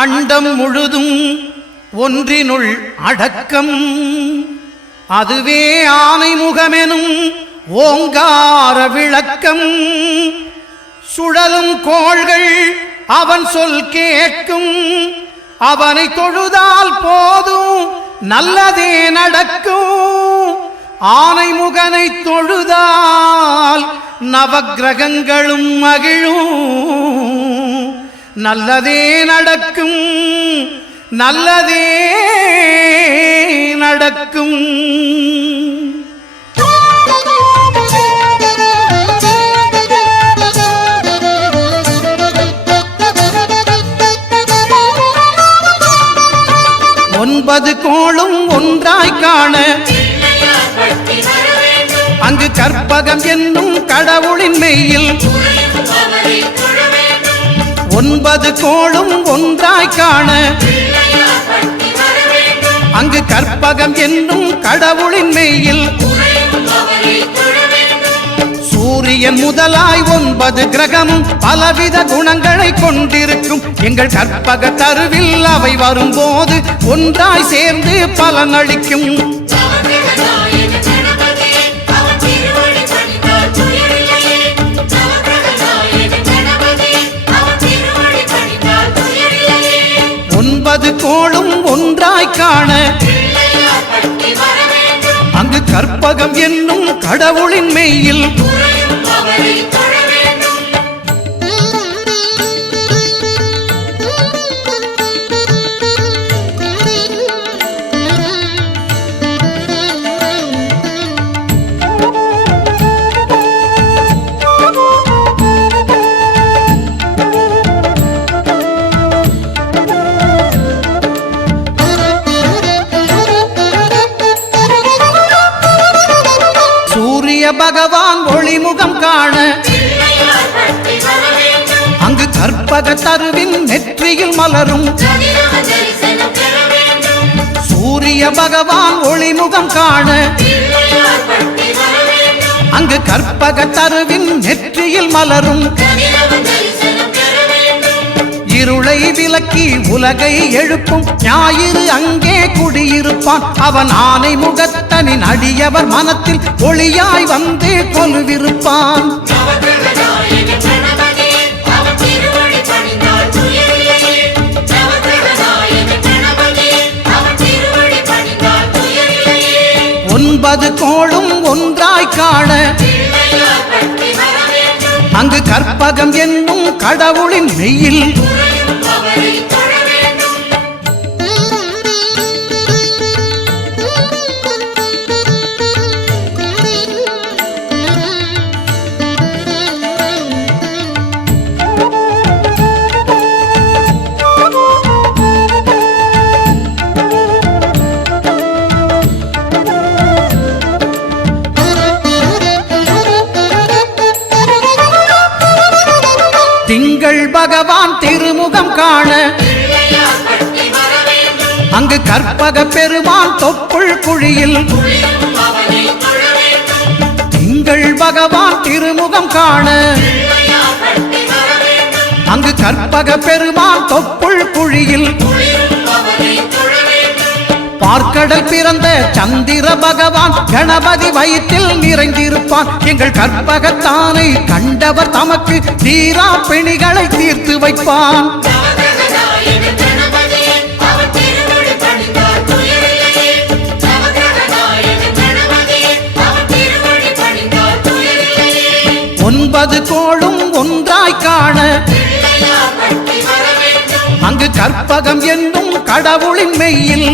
அண்டம் முழுதும் ஒன்றினுள் அடக்கம். அதுவே ஆனை முகமெனும் ஓங்கார விளக்கம். சுழலும் கோள்கள் அவன் சொல் கேட்கும். அவனை தொழுதால் போதும் நல்லதே நடக்கும். ஆனை முகனை தொழுதால் நவக்கிரகங்களும் மகிழும். நல்லதே நடக்கும், நல்லதே நடக்கும். ஒன்பது கோளும் ஒன்றாய் காண அங்கு கற்பகம் என்னும் கடவுளின் மெய்யில். ஒன்பது கோளும் ஒன்றாய் காண அங்கு கற்பகம் என்னும் கடவுளின் மெய்யில். சூரியன் முதலாய் 9 கிரகமும் பலவித குணங்களை கொண்டிருக்கும். எங்கள் கற்பக தருவில் அவை வரும்போது ஒன்றாய் சேர்ந்து பலனளிக்கும். ஒன்பது கோளும் ஒன்றாய் காண அங்கு கற்பகம் என்னும் கடவுளின் மெய்யில். பகவான் ஒளிமுகம் காண அங்கு கற்பக தருவின் நெற்றியில் மலரும். சூரிய பகவான் ஒளிமுகம் காண அங்கு கற்பக தருவின் நெற்றியில் மலரும். இருளை விலக்கி உலகை எழுப்பும் ஞாயிறு அங்கே குடியிருப்பான். அவன் ஆனை முகத்தனின் அடியவர் மனத்தில் ஒளியாய் வந்து கொலுவிருப்பான். ஒன்பது கோளும் ஒன்றாய் காண அங்கு கற்பகம் என்னும் கடவுளின் மெய்யில். திங்கள் பகவான் திருமுகம் காண அங்கு கற்பக பெருமான் தொப்புள் குழியில். திங்கள் பகவான் திருமுகம் காண அங்கு கற்பக பெருமான் தொப்புள் குழியில். பார்க்கடல் பிறந்த சந்திர பகவான் கணபதி வயிற்றில் நிறைந்திருப்பான். எங்கள் கற்பகத்தானை கண்டவர் தமக்கு தீரா பிணிகளை தீர்த்து வைப்பான். ஒன்பது கோளும் ஒன்றாய் காண அங்கு கற்பகம் என்னும் கடவுளின் மெய்யில்.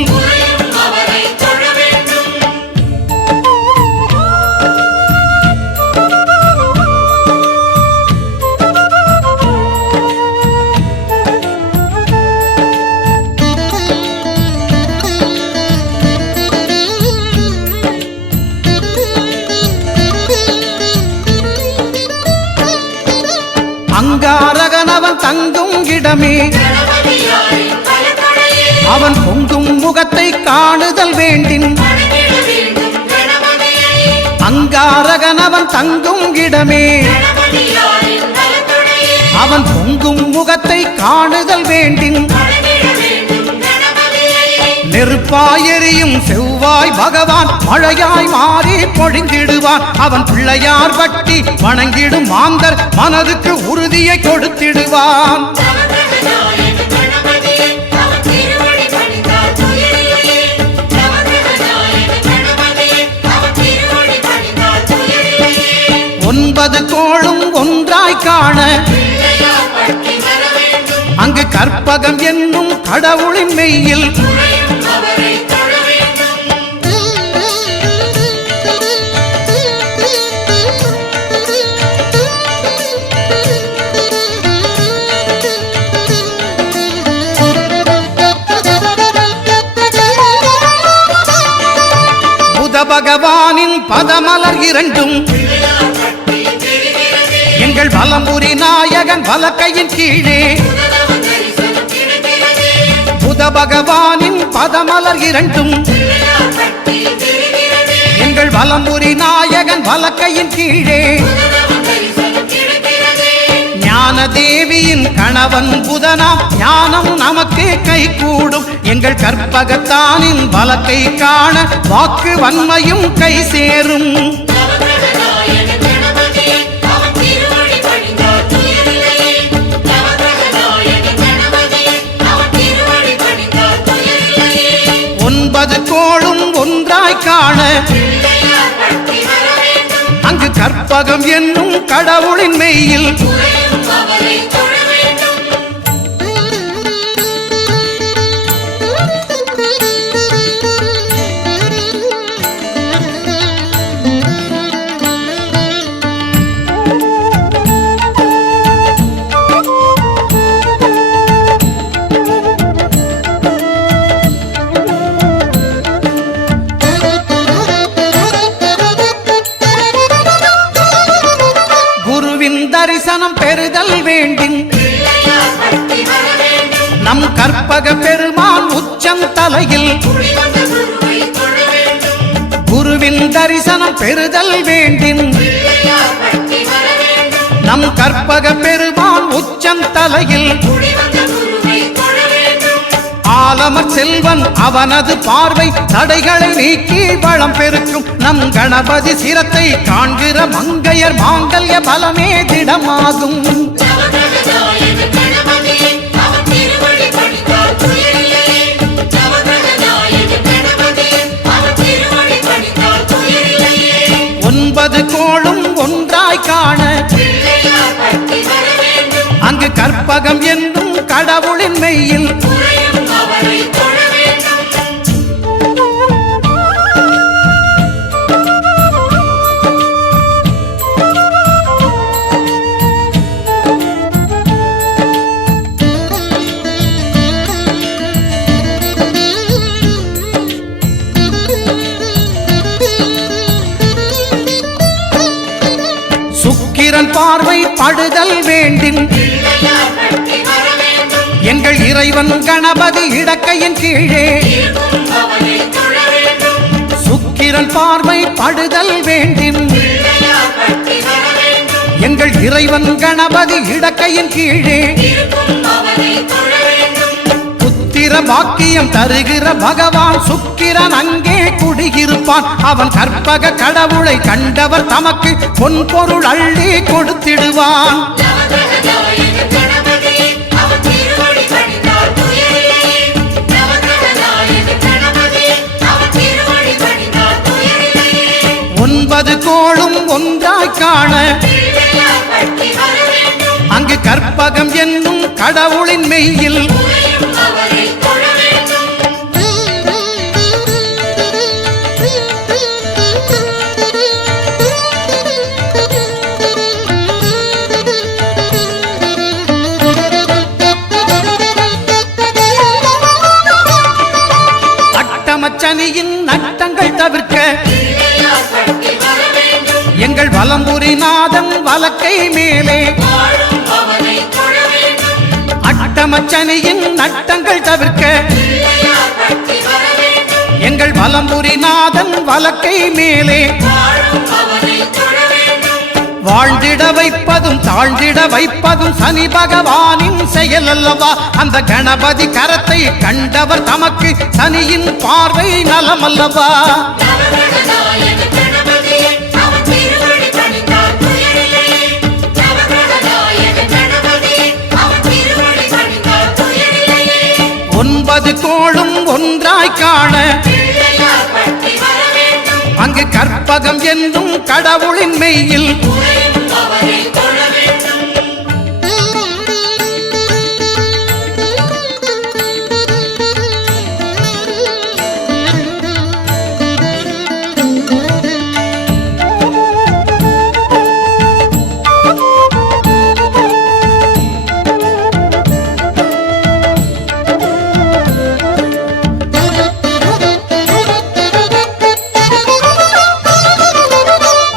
அங்காரகனவன் தங்கும் இடமே அவன் பொங்கும் முகத்தை காணுதல் வேண்டின். அங்காரகனவன் தங்கும் இடமே அவன் பொங்கும் முகத்தை காணுதல் வேண்டின். நெருப்பாய் எரியும் செவ்வாய் பகவான் மழையாய் மாறி பொழிந்திடுவான். அவன் பிள்ளையார் பட்டி வணங்கிடும் மாந்தர் மனதுக்கு உறுதியை கொடுத்திடுவான். ஒன்பது கோளும் ஒன்றாய் காண அங்கு கற்பகம் என்னும் கடவுளின் மெய்யில் புத பகவானின் பதமலர் இரண்டும் எங்கள் வலம்புரி நாயகன் வலக்கையின் கீழே புத பகவானின் பதமலர் இரண்டும் எங்கள் வலம்புரி நாயகன் வலக்கையின் கீழே ஞான தேவியின் கணவன் புதனாம் ஞானம் நமக்கு கை கூடும். எங்கள் கற்பகத்தானின் வலக்கை காண வாக்கு வன்மையும் கை சேரும். ஒன்பது கோளும் ஒன்றாய் காண அங்கு கற்பகம் என்னும் கடவுளின் மெய்யில் தரிசனம் பெறுதல் வேண்டின் நம் கற்பக பெருமான் உச்சம் தலையில் குருவின் தரிசனம் பெறுதல் வேண்டின் நம் கற்பக பெருமான் உச்சம் தலையில் ஆலமர் செல்வன் அவனது பார்வை தடைகளை நீக்கி வளம் பெருக்கும். நம் கணபதி சிரத்தை காண்கிற மங்கையர் மாங்கல்ய பலமே திடமாகும். ஒன்பது கோளும் ஒன்றாய் காண அங்கு கற்பகம் என்னும் கடவுளின் மெய்யில் சுக்கிரன் பார்வை படுதல் வேண்டின் எங்கள் இறைவன் கணபதி இடக்கையின் கீழே சுக்கிரன் பார்வை படுதல் வேண்டின் எங்கள் இறைவன் கணபதி இடக்கையின் கீழே புத்திர பாக்கியம் தருகிற பகவான் சுக்கிரன் அங்கே குடியிருப்பான். அவன் கற்பக கடவுளை கண்டவர் தமக்கு பொன் பொருள் அள்ளி கொடுத்திடுவான். ஒன்பது கோளும் ஒன்றாய் காண அங்கு கற்பகம் என்னும் கடவுளின் மெய்யில் அட்டமச்சனியின் நட்டங்கள் தவிர்க்க எங்கள் வலம்புரி நாதன் வலக்கை மேலே அட்டமச்சனியின் நட்டங்கள் தவிர்க்க எங்கள் வலம்புரி நாதன் வலக்கை மேலே வாழ்ந்திட வைப்பதும் தாழ்ந்திட வைப்பதும் சனி பகவானின் செயல் அல்லவா? அந்த கணபதி கரத்தை கண்டவர் தமக்கு சனியின் பார்வை நலம் அல்லவா? ஒன்பது கோளும் ஒன்றாய் காண அங்கு கற்பகம் என்னும் கடவுளின் மெய்யில்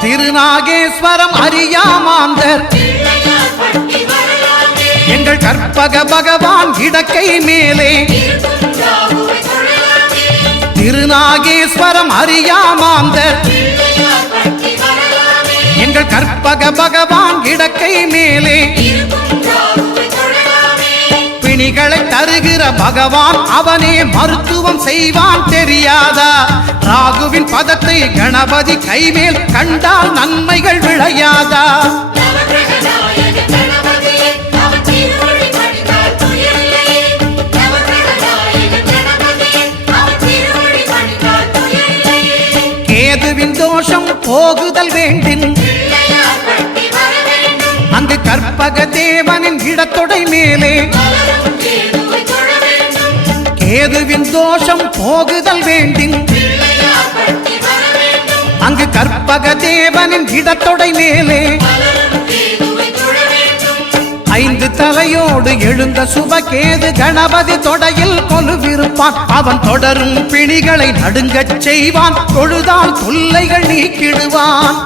திருநாகேஸ்வரம் அறியாமாந்தர் எங்கள் கற்பக பகவான் இடக்கை மேலே திருநாகேஸ்வரம் அறியாமாந்தர் எங்கள் கற்பக பகவான் இடக்கை மேலே பிணிகளை தருகிற பகவான் அவனே மருத்துவம் செய்வான் தெரியாதா? ராகுவின் பதத்தை கணபதி கைமேல் கண்டால் நன்மைகள் விளையாதா? கேதுவின் தோஷம் போகுதல் வேண்டின் அங்கு கற்பக தேவனின் இடத்தொடை மேலே கேதுவின் தோஷம் போகுதல் வேண்டின் அங்கு கற்பக தேவனின் இடத்தொடை மேலே ஐந்து தலையோடு எழுந்த சுபகேது கணபதி தொடையில் கொலுவிருப்பான். அவன் தொடரும் பிணிகளை நடுங்கச் செய்வான். தொழுதால் தொல்லைகள் நீக்கிடுவான்.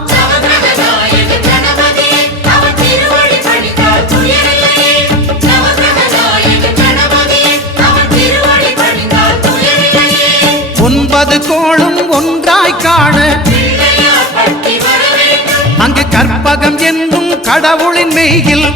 ஒன்பது கோளும் ஒன்றாய் காண அங்கு கற்பகம் என்னும் கடவுளின் மெய்யில்